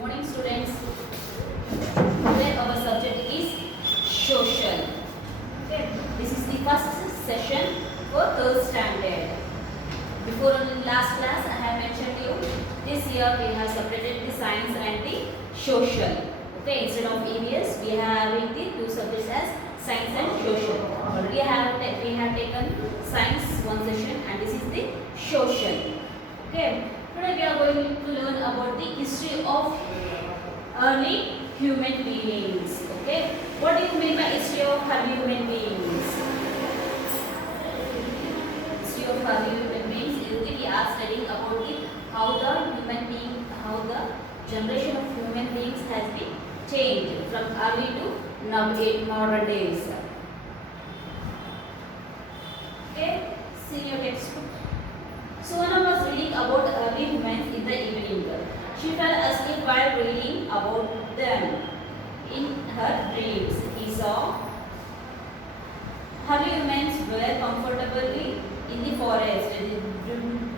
Morning students. Today our subject is social. Okay. This is the first session for third standard. Before in last class I have mentioned you this year we have separated the science and the social. Okay. Instead of EVS we are having the two subjects as science and social. Already we have taken science one session and this is the social. Okay. Today we are going to learn about the history of early human beings. Okay, what do you mean by history of early human beings? History of early human beings is we are studying about the how the generation of human beings has been changed from early to now in modern days. Okay, see your textbook. Suhana was reading about early humans in the evening. She fell asleep while reading about them. In her dreams, he saw early humans were comfortably in the forest.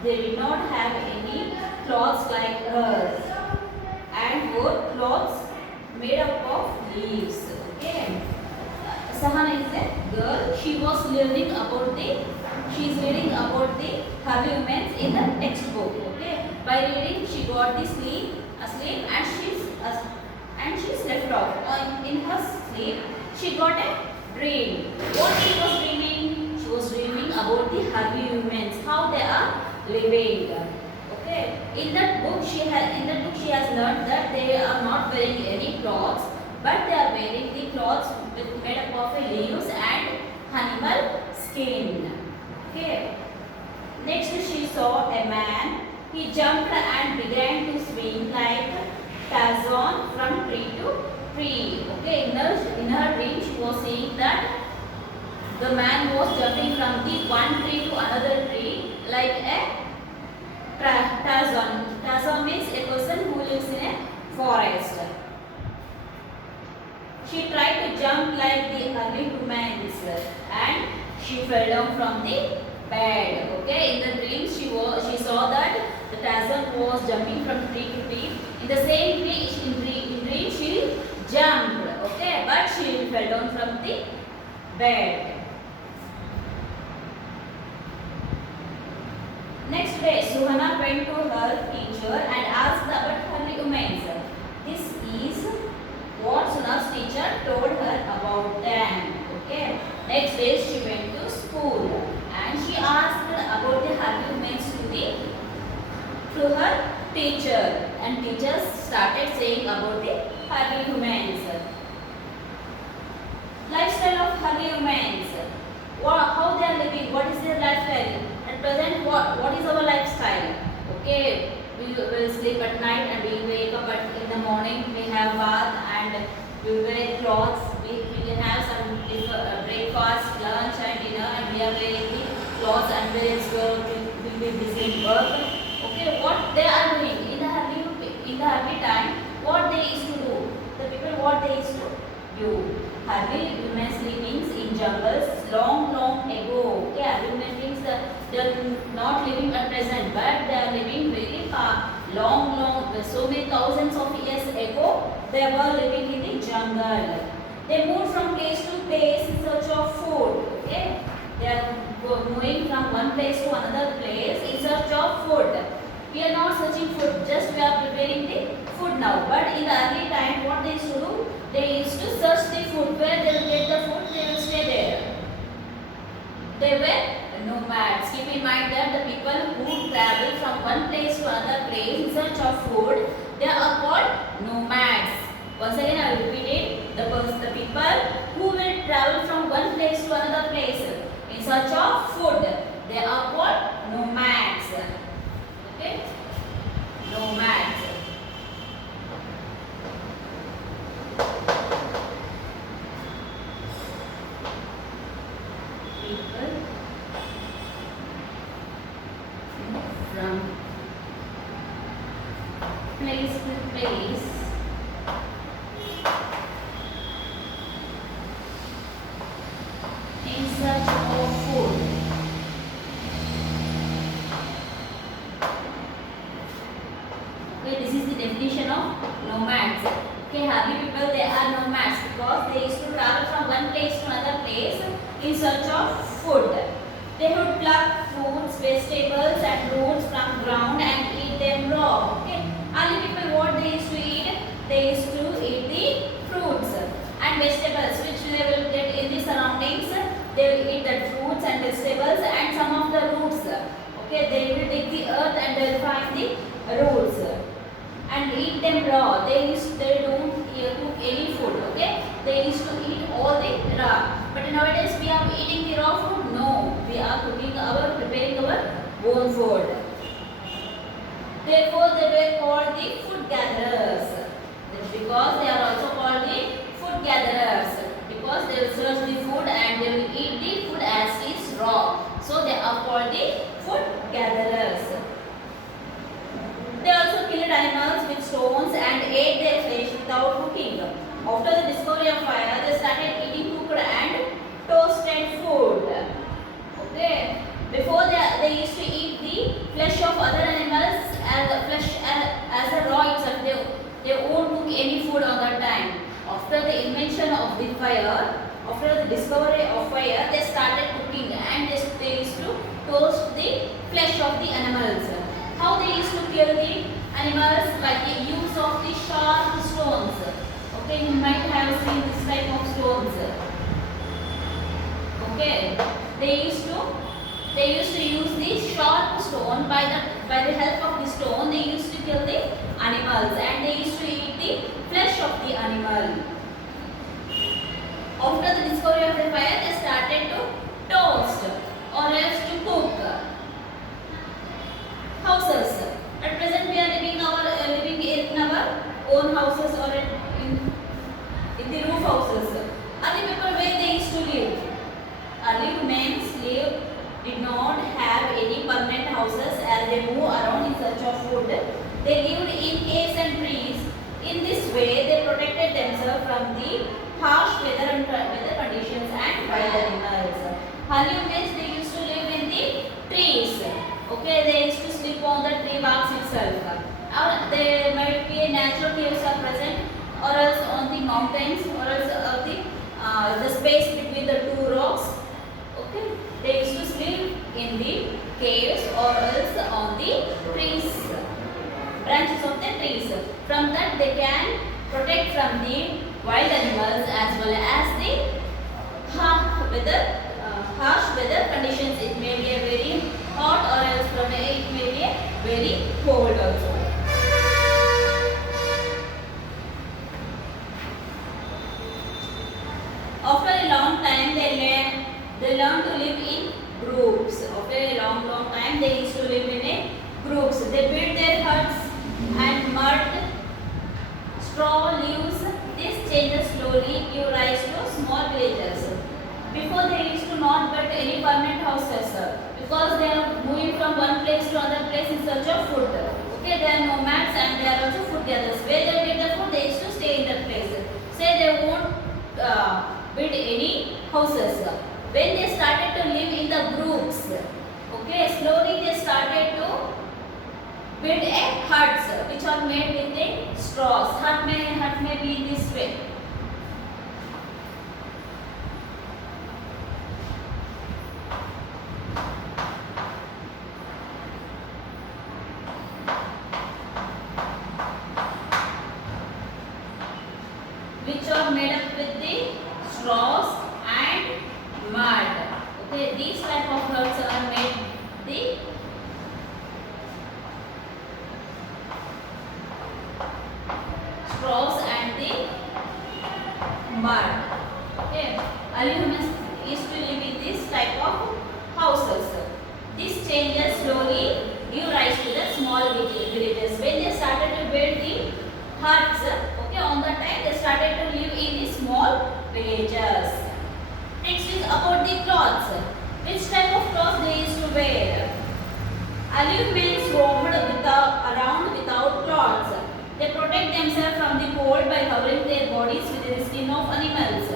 They did not have any clothes like us and wore clothes made up of leaves. Okay. Sahana is a girl. She is reading about the early humans in the textbook. Okay. By reading, she got asleep, and she slept off. In her sleep, she got a dream. What she was dreaming? She was dreaming about the early humans, how they are living. Okay. In that book, she has learned that they are not wearing any clothes, but they are wearing the clothes made up of leaves and animal skin. Okay. Next, she saw a man. He jumped and began to swing like Tarzan from tree to tree. Okay. In her dream, she was seeing that the man was jumping from the one tree to another tree like a Tarzan. Tarzan means a person who lives in a forest. She tried to jump like the early humans and she fell down from the bed. Okay, in the dream she saw that the Tarzan was jumping from tree to tree. In the same way, in dream she jumped. Okay, but she fell down from the bed. Next day, Suhana went to her teacher and asked about early humans. This is what Suna's teacher told her about them. Okay. Next day she went to school and she asked about the early humans to her teacher, and teachers started saying about the early humans. Lifestyle of early humans. How they are living, what is their lifestyle? At present, what is our lifestyle? Okay, we will sleep at night and we wake up in the morning, we have bath and we wear clothes, we will have some breakfast, lunch and dinner, and we are wearing the clothes and we will be busy in work. Okay, what they are doing in the early time, what they used to do, the people what they used to do. Early human living in jungles long ago. Okay, early human beings they are not living at present, but they are living very far, long, so many thousands of years ago. They were living in the jungle. They moved from place to place in search of food. Okay, they are moving from one place to another place in search of food. We are not searching food, just we are preparing the food now. But in the early time, what they used to do? They used to search the food. Where they will get the food, they will stay there. They were nomads. Keep in mind that the people who travel from one place to another place in search of food, they are called nomads. Once again, I will repeat it. The people who will travel from one place to another place in search of food, they are called nomads. Okay? Nomads. People from place to place in search of food. Okay, this is the definition of nomads. Okay, early people, they are nomads because they used to travel from one place to another place in search of food. They would pluck fruits, vegetables and roots from ground and eat them raw. Okay, early people, what they used to eat? They used to eat the fruits and vegetables which they will get in the surroundings. They will eat the fruits and vegetables and some of the roots. Okay, they will dig the earth and they will find the roots and eat them raw. They don't cook any food. Okay, they used to eat all the raw. But nowadays we are eating the raw food. No, we are preparing our own food. Therefore, they were called the food gatherers. Because they are also called the food gatherers. Because they will search the food and they will eat the food as it is raw. So they are called the food gatherers. They also killed animals with stones and ate their flesh without cooking. After the discovery of fire, they started eating cooked and toasted food. Okay. Before they used to eat the flesh of other animals as a raw itself. They won't cook any food on that time. After the invention of the fire, after the discovery of fire, they started cooking and they used to toast the flesh of the animals. How they used to kill the animals? By the use of the sharp stones. Okay, you might have seen this type of stones. Okay, they used to use the sharp stone. By the help of the stone, they used to kill the animals and they used to eat the flesh of the animal. After the discovery of the fire, they started to toast or else to cook. Houses. At present, we are living in our own houses or in the roof houses. Early people, where they used to live? Early humans did not have any permanent houses as they move around in search of food. They lived in caves and trees. In this way, they protected themselves from the harsh weather conditions and wild animals. Early humans, they used to live in the trees. Okay, they used to sleep on the tree barks itself. Or there might be a natural caves are present, or else on the mountains, or else the space between the two rocks. Okay, they used to sleep in the caves or else on the trees, branches of the trees. From that they can protect from the wild animals as well as the harsh weather conditions. It may be a very hot or else it may be a very cold also. After a long time, they learn to live in groups. After a long time, they used to live in a groups. They build their huts and mud, straw, leaves. This changes slowly give rise to small villages. Before they used to not build any permanent houses because they are moving from one place to another place in search of food. Okay, they are nomads and they are also food gatherers. Where they get the food, they used to stay in that place. Say they won't build any houses. When they started to live in the groups, okay, slowly they started to build a huts which are made with the straws. Hut may be in this way. Which are made up with the straws and mud. Okay, these type of huts are made the straws and the mud. Okay, early humans used to live in this type of houses. This changes slowly give rise to the small villages. When they started to build the huts, okay, on that time they started to live in the small villages. Next is about the clothes. Which type of clothes they used to wear? Early humans roamed around without clothes. They protect themselves from the cold by covering their bodies with the skin of animals.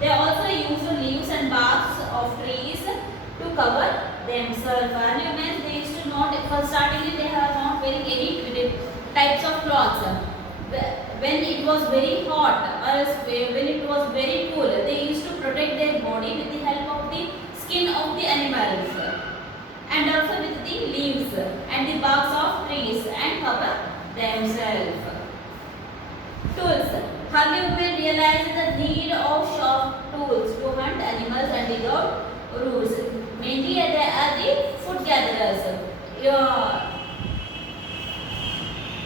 They also use leaves and barks of trees to cover themselves. Early humans, they used to not, for starting they are not wearing any types of cloths. When it was very hot or else when it was very cool, they used to protect their body with the help of the skin of the animals and also with the leaves and the barks of trees and cover themselves. Tools. Early women realized the need of sharp tools to hunt animals and dig out roots. Mainly they are the food gatherers.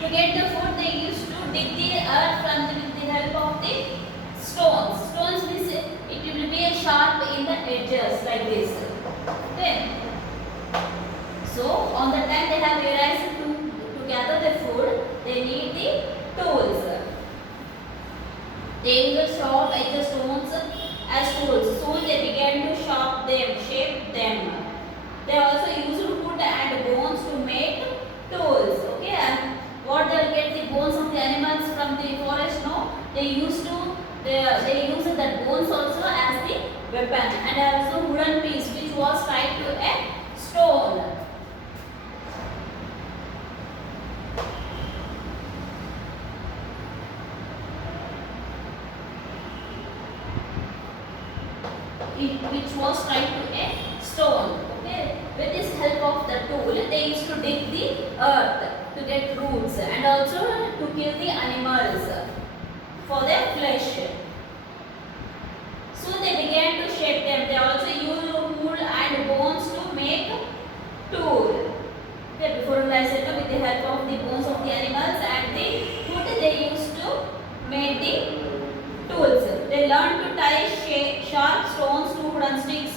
To get the food, they used to dig the earth with the help of the stones. Stones means it will be sharp in the edges like this. Okay. So on the time they have realized to gather the food, they need the tools. They will sharp the stones as tools. So they began to sharp them, shape them. They also used wood and bones to make tools. Okay, and what they will get the bones of the animals from the forest? No, they used that bones also as the weapon, and also wooden piece which was tied to a stone. Which was tied to a stone. Okay, with this help of the tool, they used to dig the earth to get roots and also to kill the animals for their flesh. Soon they began to shape them. They also used wood and bones to make tool. Okay, before I said with the help of the bones of the animals and the wood, they used to make the tools. They learned to tie sharp stones to wooden sticks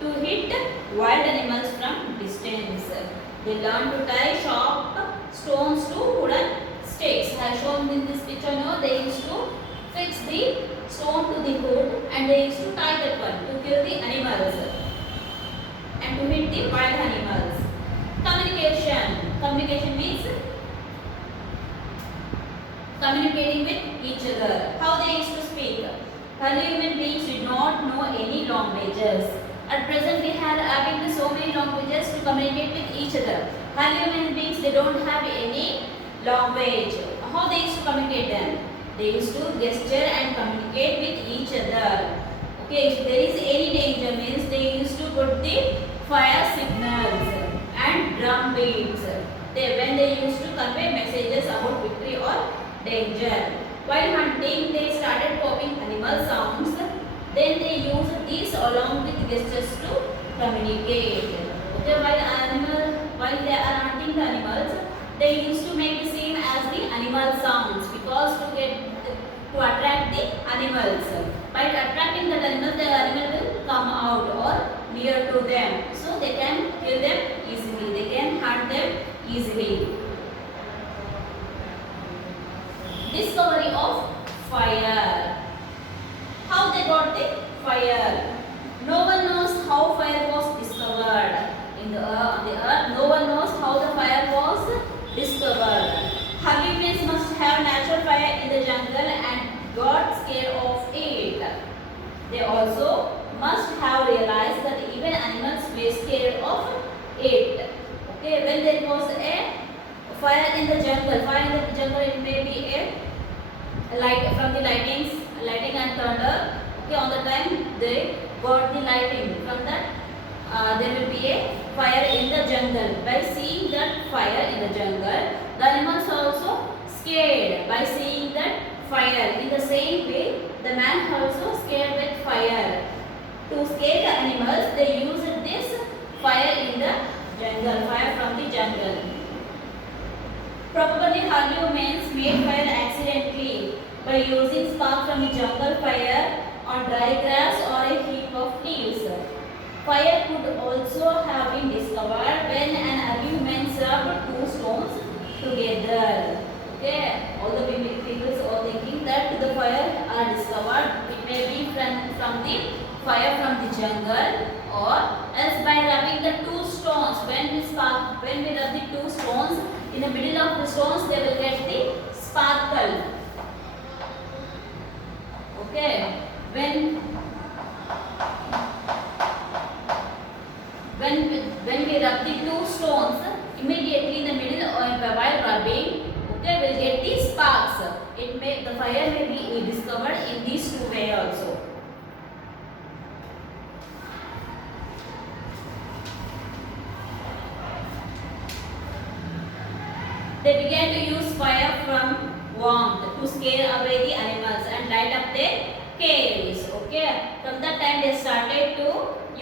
to hit wild animals from distance. They learned to tie sharp stones to wooden sticks. As shown in this picture now, they used to fix the stone to the wood and they used to tie that one to kill the animals and to hit the wild animals. Communication. Communication means communicating with each other. How they used to speak. Early human beings did not know any languages. At present we are having so many languages to communicate with each other. Early human beings, they don't have any language. How they used to communicate them? They used to gesture and communicate with each other. Okay, if there is any danger means they used to put the fire signals and drum beats. When they used to convey messages about victory or danger. While hunting, they started copying animal sounds. Then they used these along with gestures to communicate. Okay, while they are hunting the animals, they used to make the same as the animal sounds because to attract the animals. By attracting the animal will come out or near to them, so they can kill them easily. They can hunt them easily. Discovery of fire. How they got the fire? No one knows how fire was discovered on the earth. No one knows how the fire was discovered. Herbivores must have natural fire in the jungle and got scared of it. They also must have realized that even animals were scared of it. Okay, when there was a fire in the jungle, it may be a light from the lightning and thunder. Okay, on the time they got the lighting from that. There will be a fire in the jungle. By seeing that fire in the jungle, the animals are also scared by seeing that fire. In the same way, the man also scared with fire. To scare the animals, they used this fire in the jungle, fire from the jungle. Probably early humans made fire accidentally by using spark from a jungle fire on dry grass or a heap of leaves. Fire could also have been discovered when an early human served two stones together. Okay, all the people are thinking that the fire are discovered. It may be from the fire from the jungle or else by rubbing the two stones. When we rub the two stones, in the middle of the stones they will get the sparkle. Okay, when we rub the two stones, immediately in the middle or while rubbing, okay, fire may be discovered in these two ways also. They began to use fire from warmth to scare away the animals and light up their caves. Okay, from that time they started to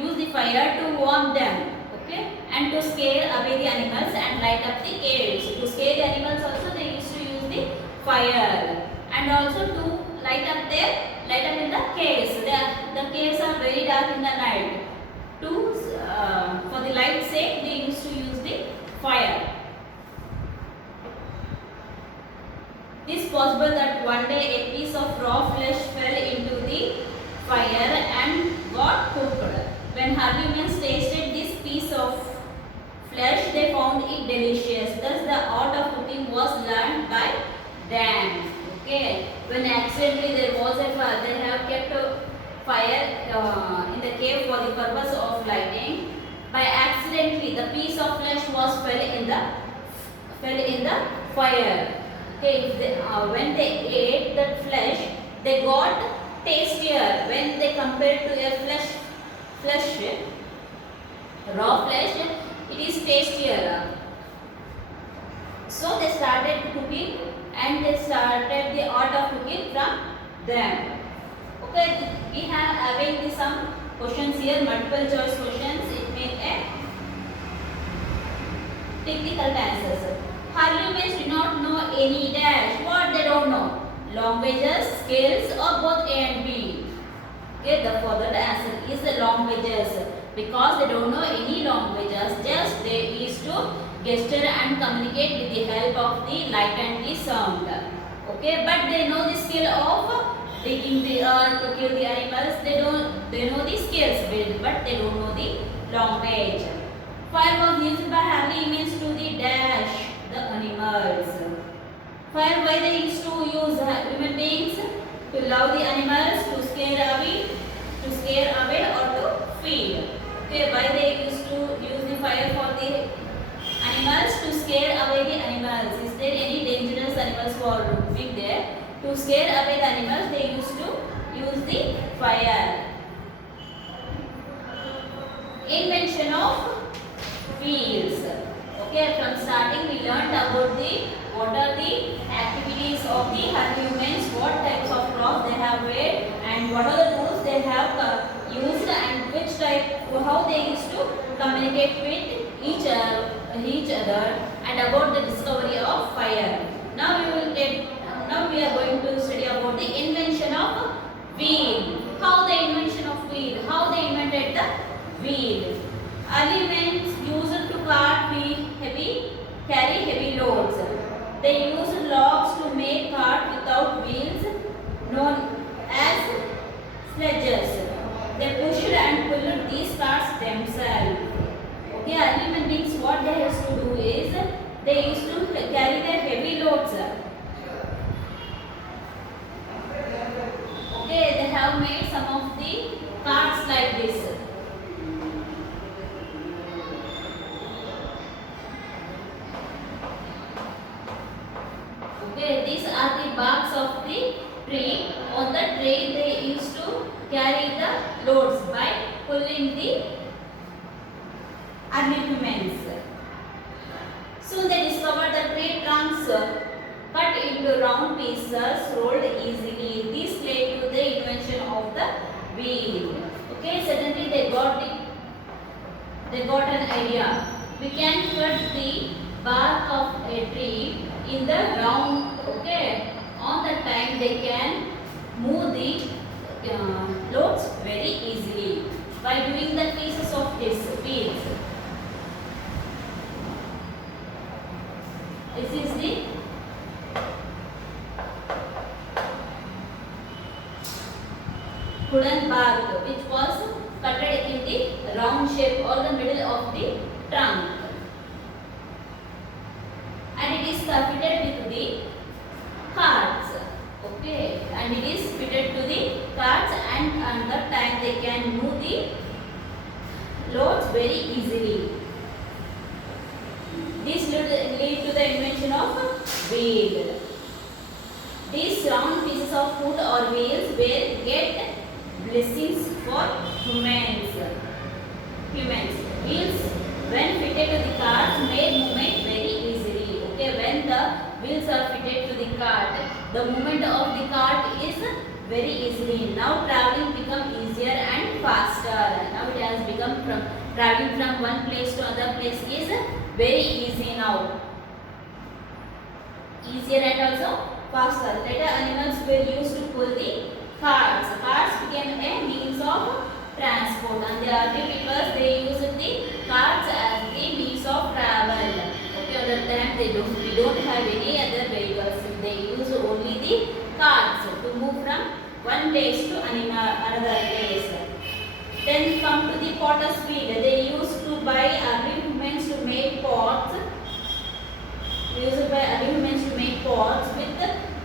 use the fire to warm them. Okay, and to scare away the animals and light up the caves. To scare the animals also they used to use the fire, and also to light up in the caves. The caves are very dark in the night. To for the light sake they used to use the fire. It is possible that one day a piece of raw flesh fell into the fire and got cooked. When Hardimans tasted this piece of flesh, they found it delicious. Thus, the art of cooking was learned by them. Okay. When accidentally there was a fire, they have kept a fire in the cave for the purpose of lighting. By accidentally, the piece of flesh was fell in the fire. Okay, when they ate the flesh, they got tastier. When they compared to a raw flesh, it is tastier. So they started cooking, and they started the art of cooking from them. Okay, we have having some questions here, multiple choice questions. It may a technical answers. Hardimans do not know any dash. What they don't know? Languages, skills, or both A and B. Okay, the further answer is the languages, because they don't know any languages. Just they used to gesture and communicate with the help of the light and the sound. Okay, but they know the skill of digging the earth to kill the animals. They know the skills, but they don't know the language. Fire was used by Hardimans to the dash the animals. Fire, why they used to use human beings? To love the animals, to scare away or to feed. Okay, why they used to use the fire for the animals? To scare away the animals. Is there any dangerous animals who are roaming there? To scare away the animals, they used to use the fire. Invention of wheels. Okay, from starting we learned about what are the activities of the Hardimans, what types of cloth they have wear, and what are the tools they have used, and which type, how they used to communicate with each other, and about the discovery of fire. Now we are going to study about the invention of wheel. How the invention of wheel? How they invented the wheel? Early men used to carry heavy loads. They used logs to make cart without wheels, known as sledges. They pushed and pulled these carts themselves. Okay, early men beings, what they used to do is they used to carry their heavy loads. Okay, they have made some of the carts like this. Okay, these are the barks of the tree. On the tree they used to carry the loads by pulling the early humans. Soon they discovered the tree trunks cut into round pieces rolled easily. This led to the invention of the wheel. Okay, suddenly they got an idea. We can cut the bark of a tree in the round. Okay, on the time they can move the loads very easily by doing the pieces of this wheels. This is the wooden bark which was cut in the round shape or the middle of the trunk, and it is fitted with the carts. Okay, and it is fitted to the carts, and at that time they can move the loads very easily. This lead to the invention of wheel. These round pieces of food or wheels will get blessings for humans. Wheels, when fitted to the cart, made movement very easily. Okay, when the wheels are fitted to the cart, the movement of the cart is very easily. Now traveling become easier and faster. Now it has become from traveling from one place to another place is very easy now. Easier and also faster. Later animals were used to pull the carts. Carts became a means of transport, and the early people they used the carts as the means of travel. Okay, at that time we don't have any other vehicles. They use only the carts to move from one place to another place. Then come to the potter's wheel. They used to buy early humans to make pots. Used by early humans to make pots with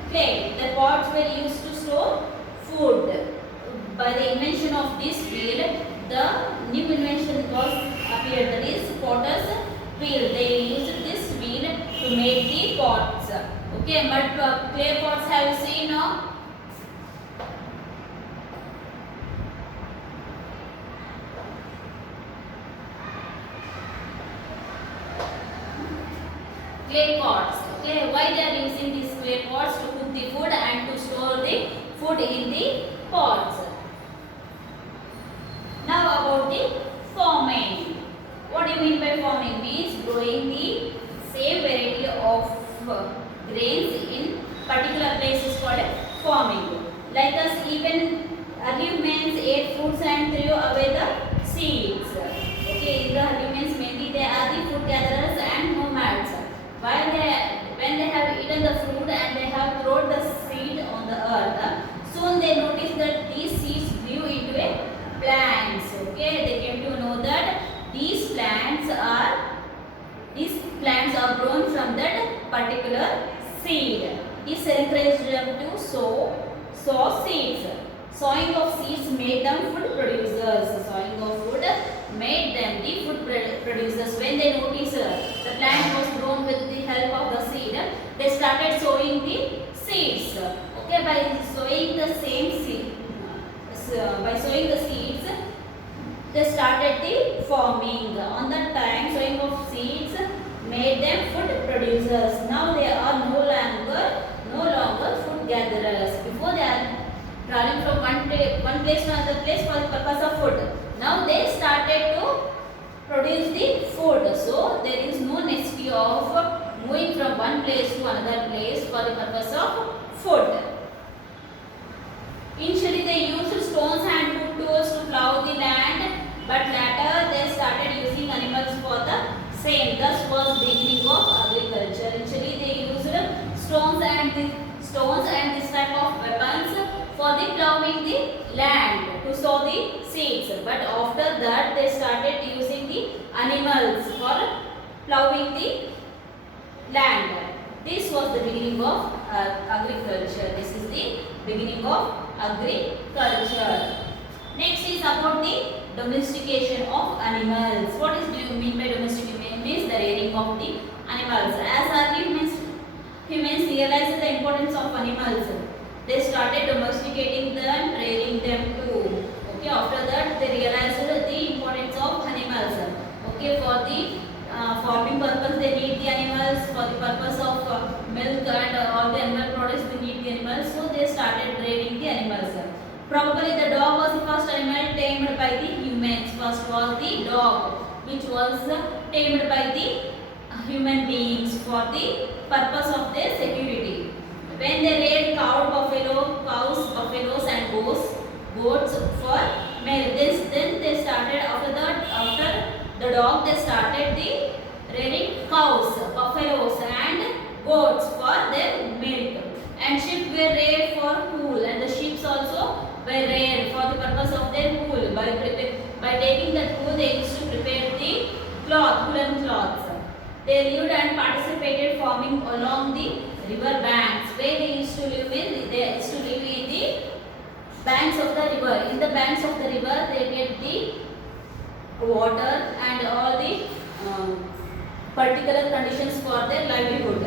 clay. The pots were used to store food. By the invention of this wheel, the new invention was appeared, that is potter's wheel. They used this wheel to make the pots. Okay, but clay pots have you seen now? Clay pots. Okay, why they are using these clay pots? To cook the food and to store the food in the pots. Now about the farming. What do you mean by farming? Means growing the same variety of grains in particular places called farming. Like us, even early humans ate fruits and threw away the seeds. Okay, in the early humans mainly they are the food gatherers and nomads. When they have eaten the fruit and they have thrown the seed on the earth, soon they noticed that these seeds grew into a plants. Okay, they came to know that these plants are grown from that particular seed. This encouraged them to sow seeds. Sowing of seeds made them food producers. Sowing of food made them the food producers. When they noticed the plant was grown with the help of the seed, they started sowing the seeds. Okay, by sowing the seeds, they started the farming. On that time, sowing of seeds made them food producers. Now they are no longer food gatherers. Before they are traveling from one place to another place for the purpose of food. Now they started to produce the food. So there is no necessity of moving from one place to another place for the purpose of food. Initially they used stones and wood tools to plow the land, but later they started using animals for the same. Thus was beginning of agriculture. Initially they used stones and this type of weapons for the plowing the land to sow the seeds. But after that they started using the animals for plowing the land. This was the beginning of agriculture. This is the beginning of agriculture. Next is about the domestication of animals. What is do you mean by domestication? Means the rearing of the animals. As early humans realized the importance of animals, they started domesticating them, rearing them too. Okay, after that they realized the importance of animals. Okay, for the farming purpose they need the animals. For the purpose of milk and all the animal products they need the animals. So they started rearing the animals. Probably the dog was the first animal tamed by the humans. First was the dog, which was tamed by the human beings for the purpose of their security. When they reared cows, buffaloes and goats for milk. Then they started after the dog they started the rearing cows, buffaloes and goats for their milk. And sheep were reared for wool, and the sheep also were reared for the purpose of their wool. By taking that wool they used to prepare the woolen cloths. They lived and participated farming along the river banks. Where they used to live in? They used to live in the banks of the river. In the banks of the river they get the water and all the particular conditions for their livelihood.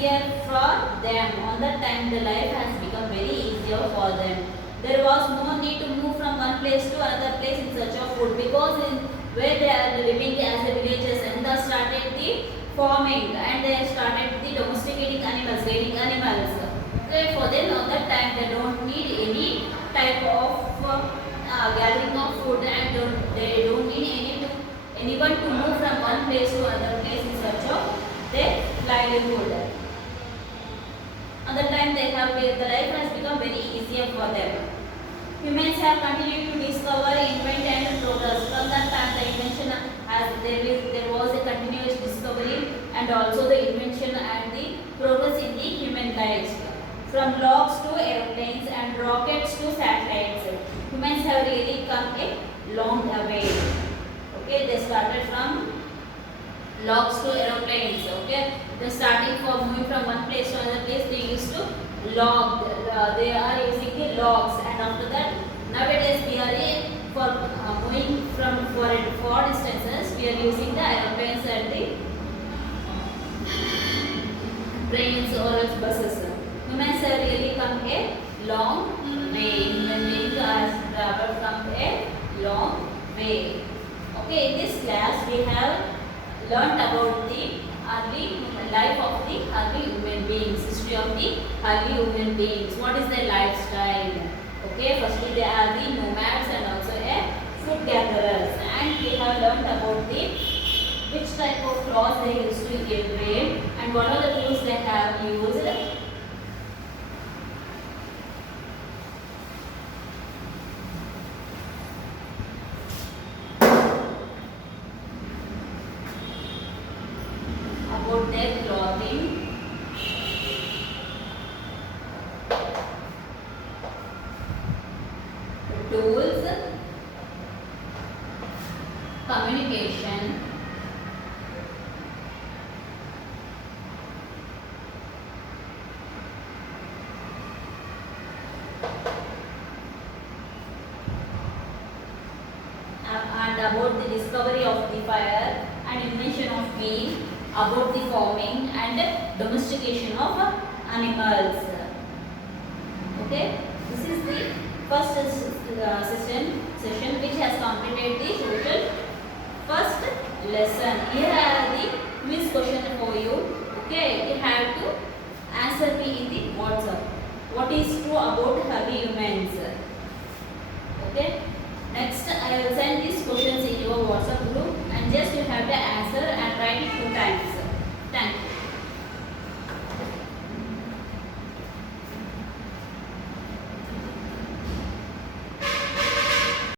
easier for them. On that time the life has become very easier for them. There was no need to move from one place to another place in search of food, because in where they are living as a villages, and they started the farming and they started the domesticating animals, rearing animals. Okay, for them at that time they don't need any type of gathering of food, and they don't need anyone to move from one place to another place in search of their livelihood. At that time the life has become very easier for them. Humans have continued to discover, invent and progress. From that time the invention there was a continuous discovery and also the invention and the progress in the human lives. From logs to airplanes and rockets to satellites, humans have really come a long way. Okay, they started from logs to aeroplanes. Okay, they starting for moving from one place to another place, they used to log, they are using the logs, and after that nowadays we are for moving from far distances we are using the aeroplanes and the trains or else buses. Humans have really come a long way. Human beings has traveled from a long way. Okay, in this class we have learnt about the early life of the early human beings, history of the early human beings. What is their lifestyle? Okay, firstly they are the nomads and also a food gatherers, and we have learnt about the which type of clothes they used to wear and what are the tools they have used. About their clothing, tools, communication, and about the discovery of the fire and invention of wheel, about the farming and domestication of animals. Okay, this is the first session which has completed the total first lesson. Here are the quiz question for you. Okay, you have to answer me in the WhatsApp. What is true about early humans?